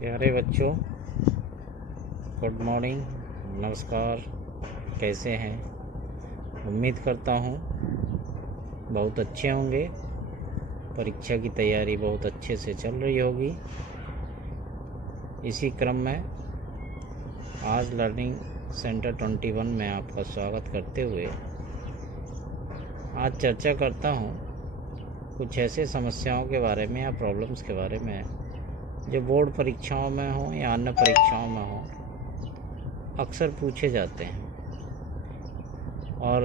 प्यारे बच्चों, good morning, नमस्कार। कैसे हैं? उम्मीद करता हूँ बहुत अच्छे होंगे। परीक्षा की तैयारी बहुत अच्छे से चल रही होगी। इसी क्रम में आज लर्निंग सेंटर 21 में आपका स्वागत करते हुए आज चर्चा करता हूँ कुछ ऐसे समस्याओं के बारे में या प्रॉब्लम्स के बारे में जो बोर्ड परीक्षाओं में हो या अन्य परीक्षाओं में हो, अक्सर पूछे जाते हैं। और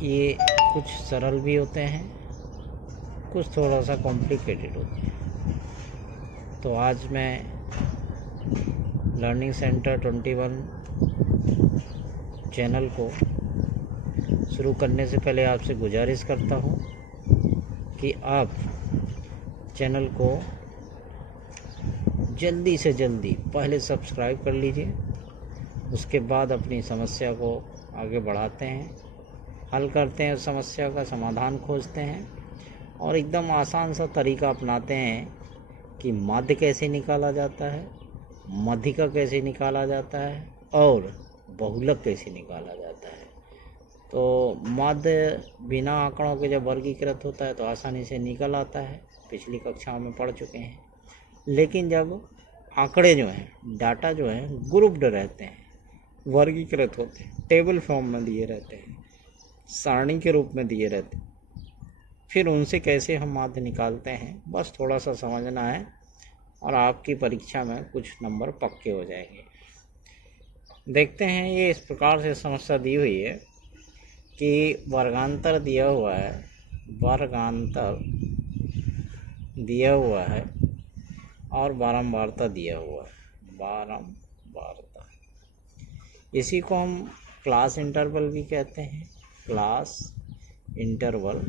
ये कुछ सरल भी होते हैं, कुछ थोड़ा सा कॉम्प्लिकेटेड होते हैं। तो आज मैं लर्निंग सेंटर 21 चैनल को शुरू करने से पहले आपसे गुजारिश करता हूँ कि आप चैनल को जल्दी से जल्दी पहले सब्सक्राइब कर लीजिए, उसके बाद अपनी समस्या को आगे बढ़ाते हैं, हल करते हैं, समस्या का समाधान खोजते हैं और एकदम आसान सा तरीका अपनाते हैं कि माध्य कैसे निकाला जाता है, मध्यिका कैसे निकाला जाता है और बहुलक कैसे निकाला जाता है। तो माध्य बिना आंकड़ों के जब वर्गीकृत होता है तो आसानी से निकल आता है, पिछली कक्षाओं में पढ़ चुके हैं। लेकिन जब आंकड़े जो हैं, डाटा जो हैं ग्रुप्ड रहते हैं, वर्गीकृत होते हैं, टेबल फॉर्म में दिए रहते हैं, सारणी के रूप में दिए रहते हैं, फिर उनसे कैसे हम माध्य निकालते हैं, बस थोड़ा सा समझना है और आपकी परीक्षा में कुछ नंबर पक्के हो जाएंगे। देखते हैं, ये इस प्रकार से समस्या दी हुई है कि वर्गांतर दिया हुआ है, वर्गांतर दिया हुआ है और बारंबारता दिया हुआ है, बारंबारता। इसी को हम क्लास इंटरवल भी कहते हैं, क्लास इंटरवल,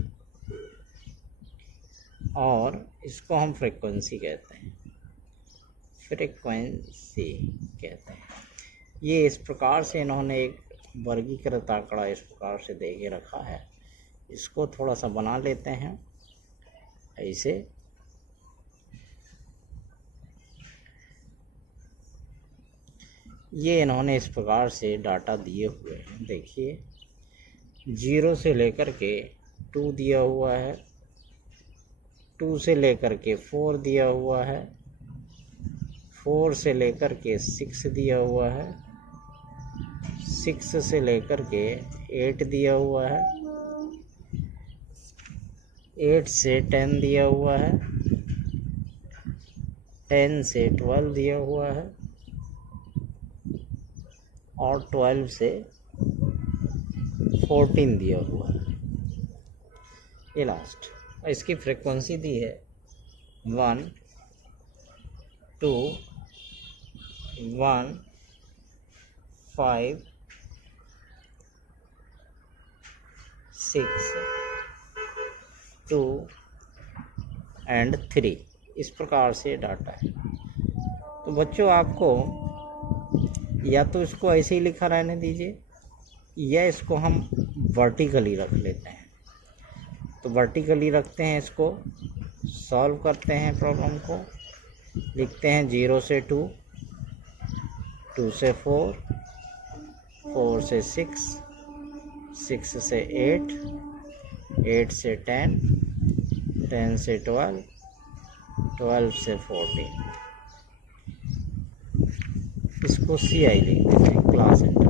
और इसको हम फ्रीक्वेंसी कहते हैं, फ्रीक्वेंसी कहते हैं। ये इस प्रकार से इन्होंने एक वर्गीकृत आंकड़ा इस प्रकार से दे के रखा है। इसको थोड़ा सा बना लेते हैं ऐसे। ये इन्होंने इस प्रकार से डाटा दिए हुए हैं। देखिए, 0 से लेकर के 2 दिया हुआ है, 2 से लेकर के 4 दिया हुआ है, 4 से लेकर के 6 दिया हुआ है, 6 से लेकर के 8 दिया हुआ है, 8 से 10 दिया हुआ है, 10 से 12 दिया हुआ है और 12 से 14 दिया हुआ है। ये लास्ट। इसकी फ्रीक्वेंसी दी है 1 2 1 5 6 2 एंड 3। इस प्रकार से डाटा है। तो बच्चों, आपको या तो इसको ऐसे ही लिखा रहने दीजिए या इसको हम वर्टिकली रख लेते हैं। तो वर्टिकली रखते हैं, इसको सॉल्व करते हैं, प्रॉब्लम को लिखते हैं 0 से 2, 2 से 4, 4 से 6, 6 से 8, 8 से 10, 10 से 12, 12 से 14। इसको CI लिख देते हैं, क्लास इंटरवल।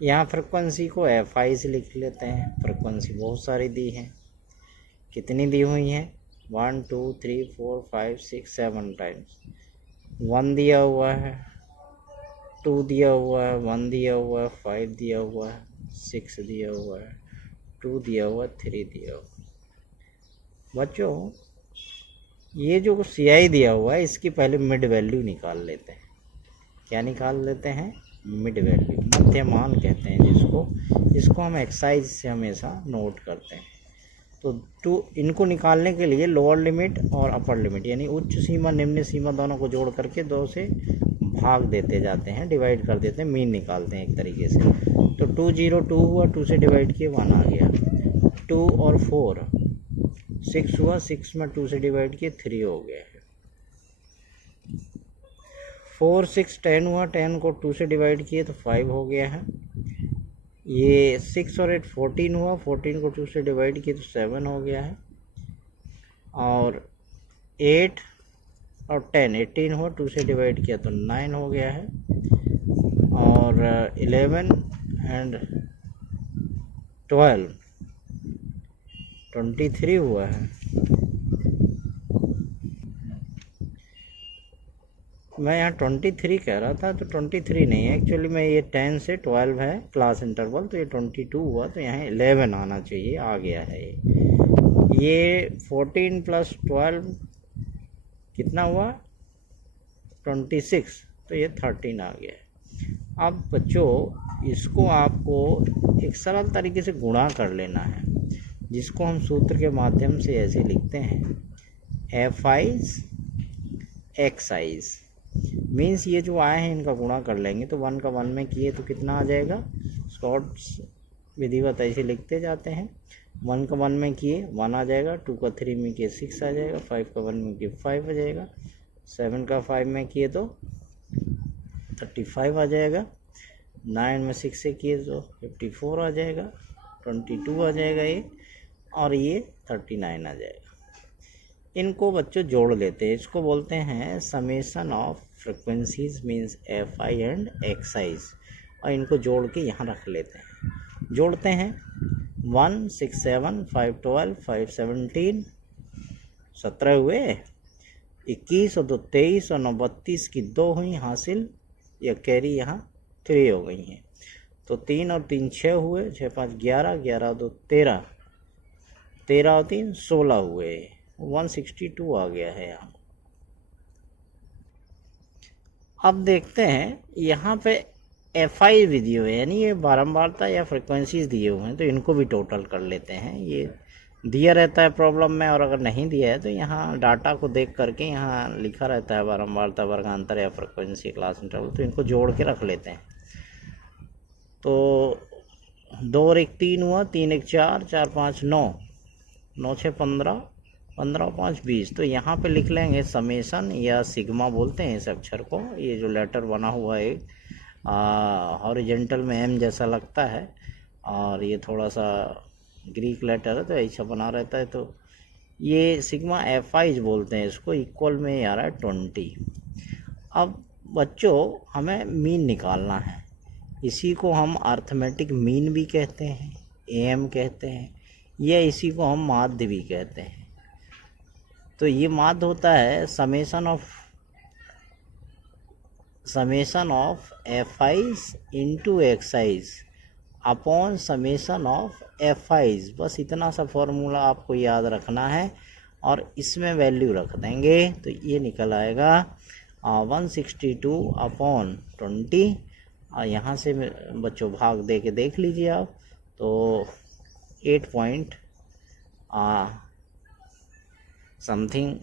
यहाँ फ्रिक्वेंसी को FI से लिख लेते हैं। फ्रिक्वेंसी बहुत सारी दी हैं। कितनी दी हुई हैं? 1 2 3 4 5 6 7 टाइम्स। 1 दिया हुआ है, 2 दिया हुआ है, 1 दिया हुआ है, 5 दिया हुआ है, 6 दिया हुआ है, 2 दिया हुआ है, 3 दिया हुआ है। बच्चों, ये जो CI दिया हुआ है, इसकी पहले मिड वैल्यू निकाल लेते हैं। क्या निकाल लेते हैं? मिड वैल्यू, मध्यमान कहते हैं जिसको। इसको हम एक्सरसाइज से हमेशा नोट करते हैं। तो इनको निकालने के लिए लोअर लिमिट और अपर लिमिट, यानी उच्च सीमा निम्न सीमा दोनों को जोड़ करके 2 से भाग देते जाते हैं, डिवाइड कर देते हैं, मीन निकालते हैं एक तरीके से। तो 2 0 2 हुआ, 2 से डिवाइड किए 1 आ गया। 2 और 4, 6 हुआ, 6 में 2 से डिवाइड किए 3 हो गया है। 4 6 10 हुआ, 10 को 2 से डिवाइड किए तो 5 हो गया है। ये 6 और 8 14 हुआ, 14 को 2 से डिवाइड किए तो 7 हो गया है। और 8 और 10 18 हुआ, 2 से डिवाइड किया तो 9 हो गया है। और 11 एंड 12 23 हुआ है। मैं यहाँ 23 कह रहा था, तो 23 नहीं है एक्चुअली में, ये 10 से 12 है क्लास इंटरवल, तो ये 22 हुआ, तो यहाँ 11 आना चाहिए, आ गया है ये 14 प्लस 12 कितना हुआ 26, तो ये 13 आ गया है। अब बच्चों इसको आपको एक सरल तरीके से गुणा कर लेना है, जिसको हम सूत्र के माध्यम से ऐसे लिखते हैं, F eyes x eyes means ये जो आए हैं इनका गुणा कर लेंगे, तो 1 का 1 में किए तो कितना आ जाएगा, शॉर्ट्स विधिवत ऐसे लिखते जाते हैं। 1 का 1 में किए 1 आ जाएगा, 2 का 3 में किए 6 आ जाएगा, 5 का 1 में किए 5 आ जाएगा, 7 का 5 में किए तो 35 आ जाएगा, 9 में 6 से किए तो 54 आ जाएगा, 22 आ जाएगा ये, और ये 39 आ जाएगा। इनको बच्चों जोड़ लेते हैं, इसको बोलते हैं summation of frequencies means F I and x eyes, और इनको जोड़ के यहाँ रख लेते हैं। जोड़ते हैं 1 6 7 5 12 5 17 17 हुए, 21 और 2 23 और 9 32 की 2 हुई हासिल, या कैरी यहाँ 3 हो गई हैं, तो 3 और 3 6 हुए, 6 5 11 11 और 2 13 13 और 3 16 हुए, 162 आ गया है यहाँ। अब देखते हैं यहाँ पे एफ आई भी दिए हुए हैं, यानी ये बारंबारता या फ्रिक्वेंसीज दिए हुए हैं, तो इनको भी टोटल कर लेते हैं। ये दिया रहता है प्रॉब्लम में, और अगर नहीं दिया है तो यहाँ डाटा को देख करके यहाँ लिखा रहता है बारंबारता, वर्गांतर या फ्रिक्वेंसी, क्लास इंटरवल, तो इनको जोड़ के रख लेते हैं। तो 2 और 1 3 हुआ, 3 1 4 4 5 9 9 6 15 15 और 5 20, तो यहाँ पे लिख लेंगे समेशन या सिग्मा बोलते हैं इस अक्षर को। ये जो लेटर बना हुआ है हॉरिजेंटल में एम जैसा लगता है, और ये थोड़ा सा ग्रीक लेटर है तो ऐसा बना रहता है, तो ये सिग्मा एफ आइज बोलते हैं इसको। इक्वल में आ रहा है 20। अब बच्चों हमें मीन निकालना है, इसी को हम अर्थमेटिक मीन भी कहते हैं, एम कहते हैं, या इसी को हम माध्य भी कहते हैं। तो ये माध्य होता है summation of F eyes into x eyes upon summation of F eyes. बस इतना सा फॉर्मूला आपको याद रखना है, और इसमें वैल्यू रख देंगे तो ये निकल आएगा 162 अपॉन 20। और यहाँ से बच्चों भाग दे के देख लीजिए आप, तो 8 पॉइंट समथिंग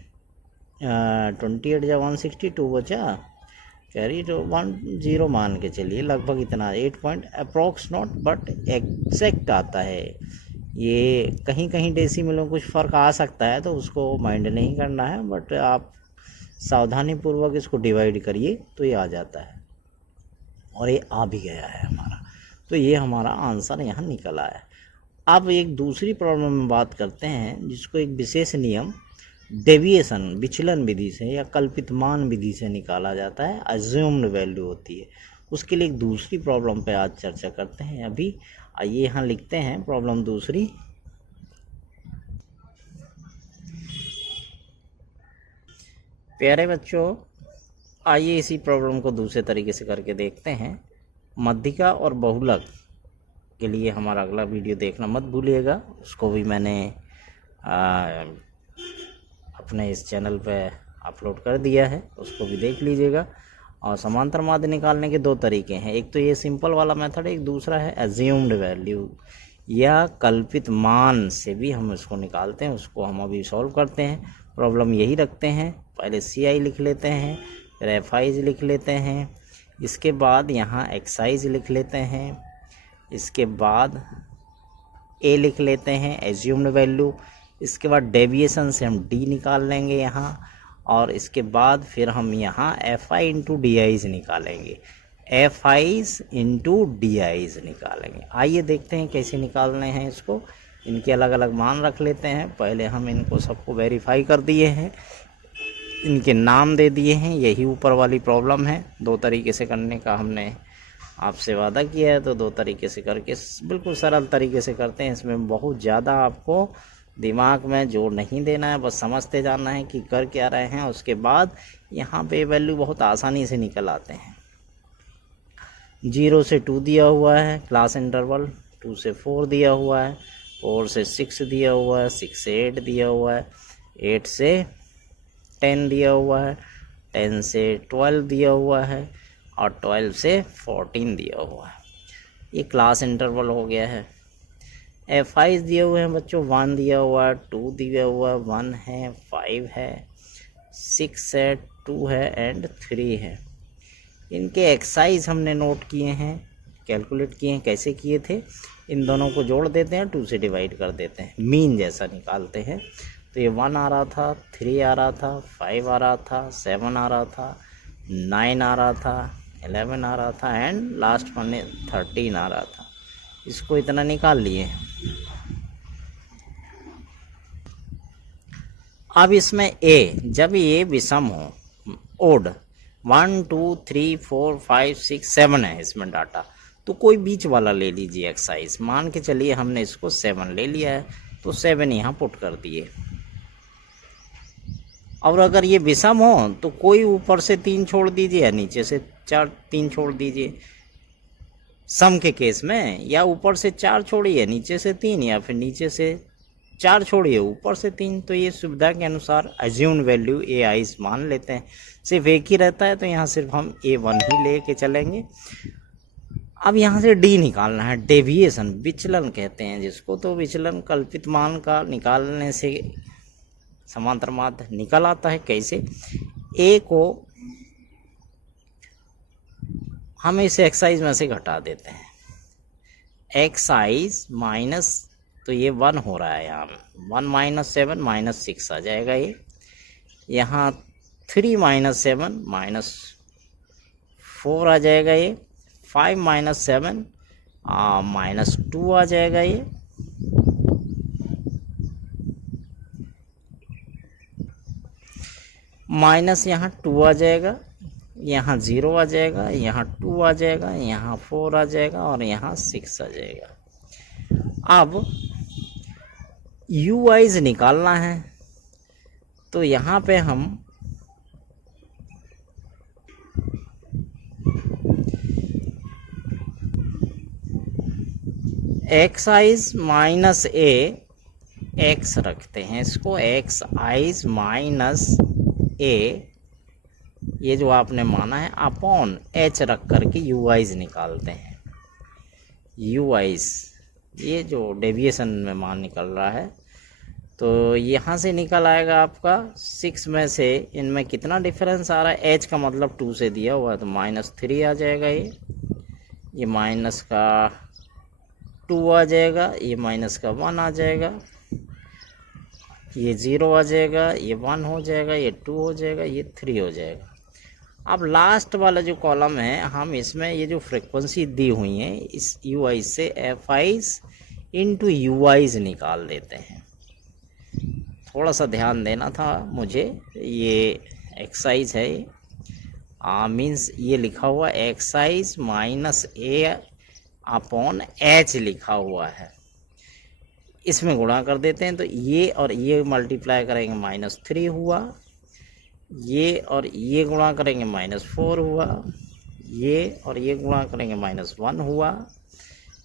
28 या 162 बचा, कैरी तो 10 मान के चलिए, लगभग इतना 8 point approx, not but exact आता है। ये कहीं कहीं डेसिमलों कुछ फ़र्क आ सकता है, तो उसको माइंड नहीं करना है, बट आप सावधानी पूर्वक इसको डिवाइड करिए तो ये आ जाता है, और ये आ भी गया है हमारा। तो ये हमारा आंसर यहाँ निकल आया। अब एक दूसरी प्रॉब्लम में बात करते हैं, जिसको एक विशेष नियम डेविएशन विचलन विधि से या कल्पित मान विधि से निकाला जाता है, अज्यूम्ड वैल्यू होती है। उसके लिए एक दूसरी प्रॉब्लम पे आज चर्चा करते हैं। अभी आइए यहाँ लिखते हैं प्रॉब्लम दूसरी। प्यारे बच्चों, आइए इसी प्रॉब्लम को दूसरे तरीके से करके देखते हैं। मध्यिका और बहुलक के लिए हमारा अगला वीडियो देखना मत भूलिएगा, उसको भी मैंने अपने इस चैनल पे अपलोड कर दिया है, उसको भी देख लीजिएगा। और समांतर माध्य निकालने के 2 तरीके हैं, एक तो ये सिंपल वाला मेथड है, एक दूसरा है एज्यूम्ड वैल्यू या कल्पित मान से भी हम इसको निकालते हैं। उसको हम अभी सॉल्व करते हैं। प्रॉब्लम यही रखते हैं, पहले सी आई लिख लेते हैं, फिर एफ आइज लिख लेते हैं, इसके बाद यहाँ एक्साइज लिख लेते हैं, इसके बाद ए लिख लेते हैं एज्यूम्ड वैल्यू। इसके बाद डेविएशन से हम डी निकाल लेंगे यहाँ, और इसके बाद फिर हम यहाँ F I into D I's निकालेंगे, F I's into D I's निकालेंगे। आइए देखते हैं कैसे निकालने हैं इसको। इनके अलग अलग मान रख लेते हैं। पहले हम इनको सबको वेरीफाई कर दिए हैं, इनके नाम दे दिए हैं। यही ऊपर वाली प्रॉब्लम है। दो तरीके से करने का हमने आपसे वादा किया है, तो दो तरीके से करके बिल्कुल सरल तरीके से करते हैं। इसमें बहुत ज़्यादा आपको दिमाग में जोर नहीं देना है, बस समझते जाना है कि कर क्या रहे हैं। उसके बाद यहाँ पे वैल्यू बहुत आसानी से निकल आते हैं। 0 से 2 दिया हुआ है क्लास इंटरवल, 2 से 4 दिया हुआ है, 4 से 6 दिया हुआ है, 6 से 8 दिया हुआ है, 8 से 10 दिया हुआ है, 10 से 12 दिया हुआ है, और 12 से 14 दिया हुआ है। ये क्लास इंटरवल हो गया है। एफ आईज दिए हुए हैं बच्चों, 1 दिया हुआ है, 2 दिया हुआ है, 1 है, 5 है, 6 है, 2 है एंड 3 है। इनके एक्साइज हमने नोट किए हैं, कैलकुलेट किए हैं। कैसे किए थे? इन दोनों को जोड़ देते हैं, 2 से डिवाइड कर देते हैं, मीन जैसा निकालते हैं। तो ये 1 आ रहा था, 3 आ रहा था, 5 आ रहा था, 7 आ रहा था, 9 आ रहा था, 11 आ रहा था एंड लास्ट वन 13 आ रहा था। इसको इतना निकाल लिए। अब इसमें ए, जब ये विषम हो, ओड 1 2 3 4 5 6 7 है इसमें डाटा, तो कोई बीच वाला ले लीजिए एक्साइज। मान के चलिए हमने इसको 7 ले लिया है, तो 7 यहाँ पुट कर दिए। और अगर ये विषम हो तो कोई ऊपर से 3 छोड़ दीजिए या नीचे से 3 छोड़ दीजिए। सम के केस में या ऊपर से 4 छोड़िए, नीचे से 3, या फिर नीचे से 4 छोड़िए, ऊपर से 3। तो ये सुविधा के अनुसार एज्यूम्ड वैल्यू ए आई मान लेते हैं। सिर्फ एक ही रहता है तो यहाँ सिर्फ हम A1 ही ले के चलेंगे। अब यहाँ से डी निकालना है, डेविएशन, विचलन कहते हैं जिसको। तो विचलन कल्पित मान का निकालने से समांतर माध्य निकल आता है। कैसे? ए को हम इस एक्साइज में से घटा देते हैं, एक्साइज माइनस, तो ये 1 हो रहा है यहाँ, 1 माइनस 7 माइनस 6 आ जाएगा ये। यहाँ 3 माइनस 7 माइनस 4 आ जाएगा ये। 5 माइनस 7 माइनस 2 आ जाएगा ये। माइनस यहाँ 2 आ जाएगा, यहाँ 0 आ जाएगा, यहाँ 2 आ जाएगा, यहाँ 4 आ जाएगा और यहाँ 6 आ जाएगा। अब यू आइज निकालना है, तो यहाँ पे हम एक्स आइज माइनस एक्स रखते हैं इसको, एक्स आइज माइनस ए, ये जो आपने माना है, अपॉन एच रख करके यू आइज निकालते हैं। यू आइज ये जो डेविएशन में मान निकल रहा है, तो यहाँ से निकल आएगा आपका 6 में से इनमें कितना डिफरेंस आ रहा है। एच का मतलब 2 से दिया हुआ है, तो -3 आ जाएगा ये माइनस का 2 आ जाएगा, ये माइनस का 1 आ जाएगा, ये 0 आ जाएगा, ये 1 हो जाएगा, ये 2 हो जाएगा, ये 3 हो जाएगा। अब लास्ट वाला जो कॉलम है, हम इसमें ये जो फ्रीक्वेंसी दी हुई है इस यू आई से F I's into you eyes निकाल देते हैं। थोड़ा सा ध्यान देना था मुझे, ये एक्साइज है, मीन्स ये लिखा हुआ एक्साइज माइनस ए अपॉन एच लिखा हुआ है, इसमें गुणा कर देते हैं। तो ये और ये मल्टीप्लाई करेंगे -3 हुआ, ये और ये गुणा करेंगे -4 हुआ, ये और ये गुणा करेंगे -1 हुआ,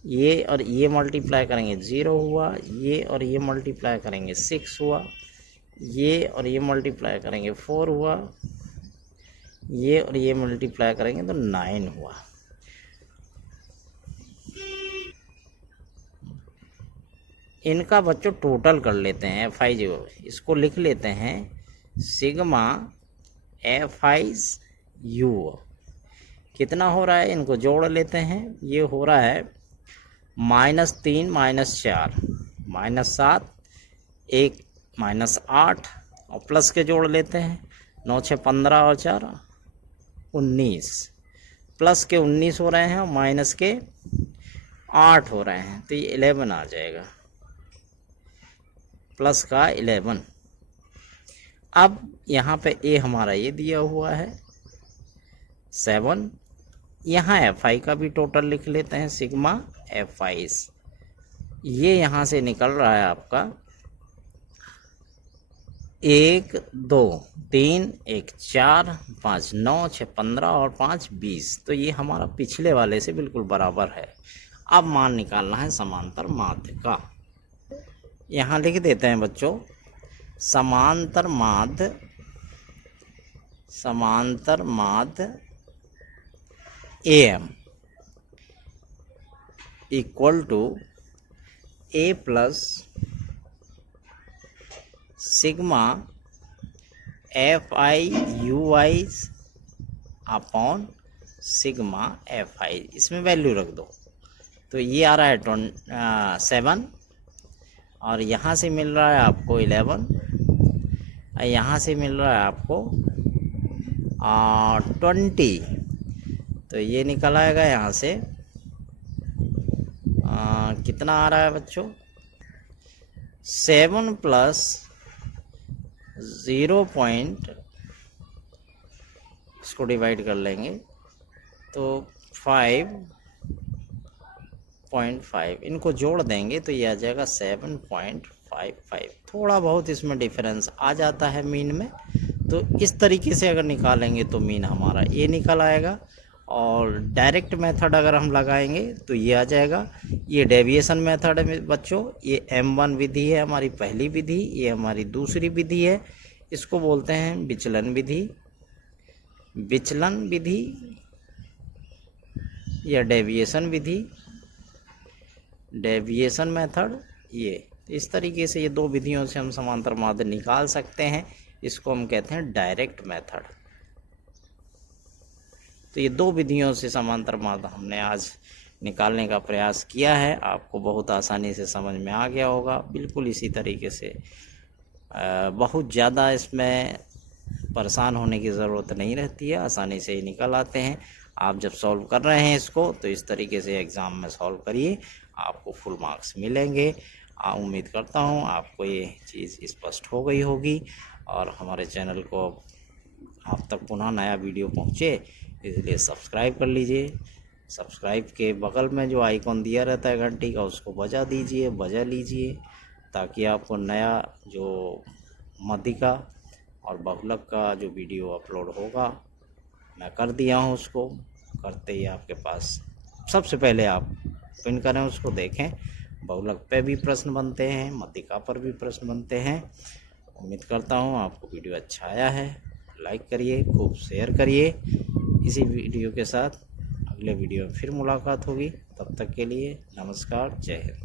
ये और ये मल्टीप्लाई करेंगे 0 हुआ, ये और ये मल्टीप्लाई करेंगे 6 हुआ, ये और ये मल्टीप्लाई करेंगे 4 हुआ, ये और ये मल्टीप्लाई करेंगे तो 9 हुआ। इनका बच्चों टोटल कर लेते हैं एफ आई जो, इसको लिख लेते हैं सिग्मा एफ आईज यू। कितना हो रहा है, इनको जोड़ लेते हैं। ये हो रहा है -3 -4 -7 1 -8 और प्लस के जोड़ लेते हैं। 9 6 15 और 4 19, प्लस के 19 हो रहे हैं और माइनस के 8 हो रहे हैं, तो ये 11 आ जाएगा, प्लस का 11। अब यहाँ पे ए हमारा ये दिया हुआ है 7। यहाँ FI का भी टोटल लिख लेते हैं, सिग्मा FI। ये यहाँ से निकल रहा है आपका 1 2 3 1 4 5 9 6 15 और 5 20, तो ये हमारा पिछले वाले से बिल्कुल बराबर है। अब मान निकालना है समांतर माध्य का। यहाँ लिख देते हैं बच्चों, समांतर माध्य AM equal to A plus sigma FI UI upon sigma FI। इसमें वैल्यू रख दो, तो ये आ रहा है 7 और यहाँ से मिल रहा है आपको 11 और यहाँ से मिल रहा है आपको 20, तो ये निकल आएगा यहाँ से कितना आ रहा है बच्चों, 7 प्लस 0 पॉइंट, इसको डिवाइड कर लेंगे तो 5.5, इनको जोड़ देंगे तो ये आ जाएगा 7.55। थोड़ा बहुत इसमें डिफरेंस आ जाता है मीन में, तो इस तरीके से अगर निकालेंगे तो मीन हमारा ये निकल आएगा। और डायरेक्ट मेथड अगर हम लगाएंगे तो ये आ जाएगा। ये डेविएशन मेथड है बच्चों, ये M1 विधि है हमारी पहली विधि, ये हमारी दूसरी विधि है, इसको बोलते हैं विचलन विधि या डेविएशन विधि, डेविएशन मेथड। ये इस तरीके से ये दो विधियों से हम समांतर माध्य निकाल सकते हैं, इसको हम कहते हैं डायरेक्ट मेथड। तो ये दो विधियों से समांतर माध्य हमने आज निकालने का प्रयास किया है, आपको बहुत आसानी से समझ में आ गया होगा। बिल्कुल इसी तरीके से बहुत ज़्यादा इसमें परेशान होने की ज़रूरत नहीं रहती है, आसानी से ही निकल आते हैं। आप जब सॉल्व कर रहे हैं इसको तो इस तरीके से एग्ज़ाम में सॉल्व करिए, आपको फुल मार्क्स मिलेंगे। उम्मीद करता हूँ आपको ये चीज़ स्पष्ट हो गई होगी और हमारे चैनल को आप तक पुनः नया वीडियो पहुँचे इसलिए सब्सक्राइब कर लीजिए। सब्सक्राइब के बगल में जो आइकॉन दिया रहता है घंटी का, उसको बजा लीजिए ताकि आपको नया जो मध्यिका और बहुलक का जो वीडियो अपलोड होगा, मैं कर दिया हूँ, उसको करते ही आपके पास सबसे पहले आप पिन करें, उसको देखें। बहुलक पे भी प्रश्न बनते हैं, मध्यिका पर भी प्रश्न बनते हैं। उम्मीद करता हूँ आपको वीडियो अच्छा आया है। लाइक करिए, खूब शेयर करिए। इसी वीडियो के साथ अगले वीडियो में फिर मुलाकात होगी, तब तक के लिए नमस्कार, जय हिंद।